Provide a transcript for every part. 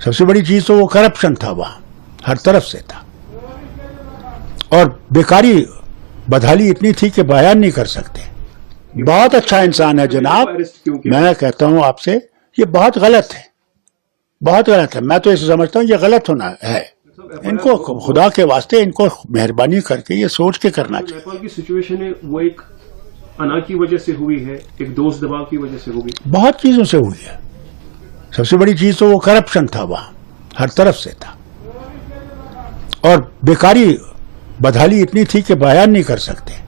सबसे बड़ी चीज तो वो करप्शन था, वहां हर तरफ से था, और बेकारी बदहाली इतनी थी कि बयान नहीं कर सकते। बहुत अच्छा इंसान है जनाब, मैं कहता हूं आपसे ये बहुत गलत है, बहुत गलत है। मैं तो इसे समझता हूं ये गलत होना है। इनको खुदा के वास्ते इनको मेहरबानी करके ये सोच के करना चाहिए। नेपाल की सिचुएशन है वो एक अना की वजह से हुई है, एक दोस्त दबाव की वजह से होगी, बहुत चीजों से हुई है। सबसे बड़ी चीज तो वो करप्शन था, वहां हर तरफ से था, और बेकारी बदहाली इतनी थी कि बयान नहीं कर सकते।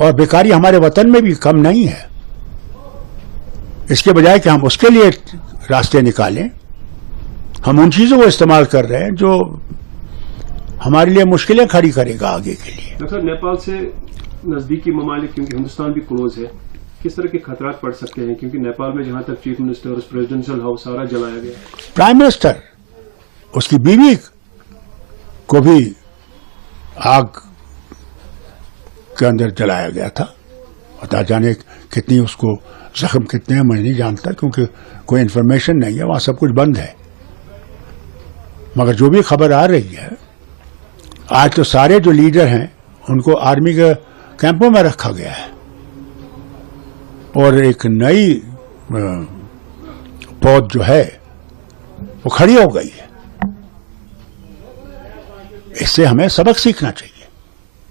और बेकारी हमारे वतन में भी कम नहीं है। इसके बजाय कि हम उसके लिए रास्ते निकालें, हम उन चीजों को इस्तेमाल कर रहे हैं जो हमारे लिए मुश्किलें खड़ी करेगा आगे के लिए। डॉक्टर नेपाल से नजदीकी ममालिक, क्योंकि हिंदुस्तान भी क्लोज है, किस तरह के खतरात पड़ सकते हैं? क्योंकि नेपाल में जहां तक चीफ मिनिस्टर और प्रेसिडेंशियल हाउस सारा जलाया गया, प्राइम मिनिस्टर उसकी बीवी को भी आग के अंदर जलाया गया था। पता जाने कितनी उसको जख्म कितने हैं मैं नहीं जानता, क्योंकि कोई इन्फॉर्मेशन नहीं है, वहां सब कुछ बंद है। मगर जो भी खबर आ रही है, आज तो सारे जो लीडर हैं उनको आर्मी के कैंपों में रखा गया है, और एक नई पौध जो है वो खड़ी हो गई है। इससे हमें सबक सीखना चाहिए।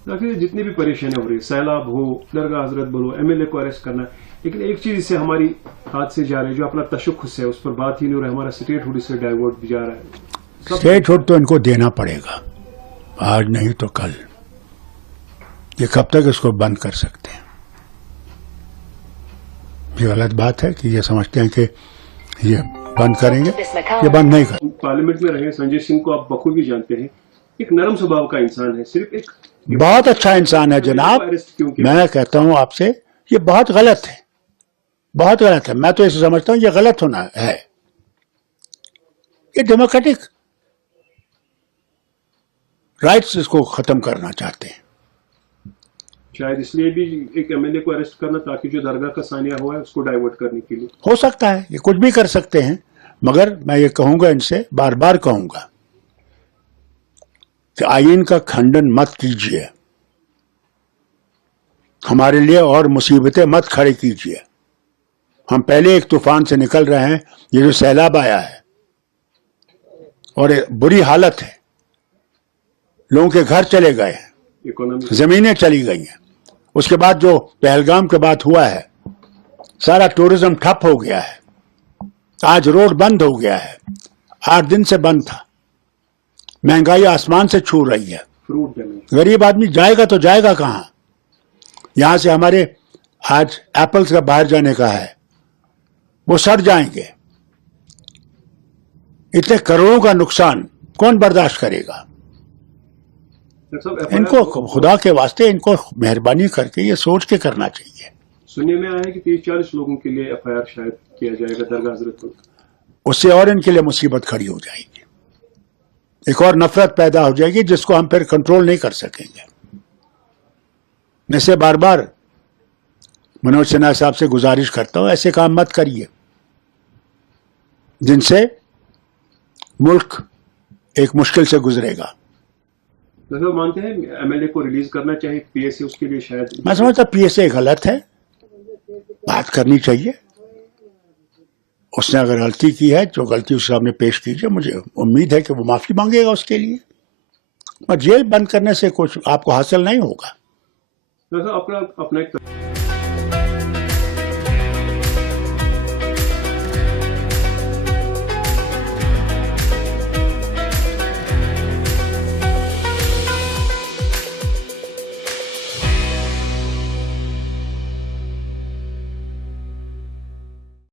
ताकि जितनी भी परेशानियां हो रही है, सैलाब हो, दरगाह हजरत बोलो, एमएलए को अरेस्ट करना, लेकिन एक चीज इससे हमारी हाथ से जा रही है, जो अपना तशख्खुस है उस पर बात ही नहीं हो रहा है, हमारा स्टेटहुड इससे डाइवर्ट भी जा रहा है। स्टेटहुड तो इनको देना पड़ेगा, आज नहीं तो कल। ये कब तक इसको बंद कर सकते हैं? ये गलत बात है कि ये समझते हैं कि ये बंद करेंगे, ये बंद नहीं कर। पार्लियामेंट में रहे संजय सिंह को आप बखूबी जानते हैं, एक नरम स्वभाव का इंसान है, सिर्फ एक बहुत अच्छा इंसान है जनाब, मैं कहता हूं आपसे ये बहुत गलत है, बहुत गलत है। मैं तो इसे समझता हूं ये गलत होना है। ये डेमोक्रेटिक राइट्स इसको खत्म करना चाहते हैं। शायद इसलिए भी एक एमएलए को अरेस्ट करना, ताकि जो दरगाह का सानिया हुआ है उसको डाइवर्ट करने के लिए। हो सकता है, ये कुछ भी कर सकते हैं, मगर मैं ये कहूंगा, इनसे बार बार कहूंगा कि आईन का खंडन मत कीजिए, हमारे लिए और मुसीबतें मत खड़ी कीजिए। हम पहले एक तूफान से निकल रहे हैं, ये जो सैलाब आया है और बुरी हालत है, लोगों के घर चले गए हैं, जमीनें चली गई हैं। उसके बाद जो पहलगाम के बाद हुआ है, सारा टूरिज्म ठप हो गया है। आज रोड बंद हो गया है, 8 दिन से बंद था। महंगाई आसमान से छू रही है। गरीब आदमी जाएगा तो जाएगा कहां? यहां से हमारे आज एप्पल्स का बाहर जाने का है, वो सड़ जाएंगे। इतने करोड़ों का नुकसान कौन बर्दाश्त करेगा? इनको खुदा के वास्ते इनको मेहरबानी करके ये सोच के करना चाहिए। सुनने में आया है कि 30-40 लोगों के लिए एफआईआर शायद किया जाएगा दरगाह हजरत पर। उससे और इनके लिए मुसीबत खड़ी हो जाएगी, एक और नफरत पैदा हो जाएगी जिसको हम फिर कंट्रोल नहीं कर सकेंगे। मैं से बार बार मनोज सिन्हा साहब से गुजारिश करता हूं, ऐसे काम मत करिए जिनसे मुल्क एक मुश्किल से गुजरेगा। मतलब मानते हैं एमएलए को रिलीज करना चाहिए, पीएसए उसके लिए शायद। मैं समझता पीएसए गलत है, बात करनी चाहिए। उसने अगर गलती की है, जो गलती उसके सामने पेश कीजिए, मुझे उम्मीद है कि वो माफी मांगेगा उसके लिए। और जेल बंद करने से कुछ आपको हासिल नहीं होगा। अपना एक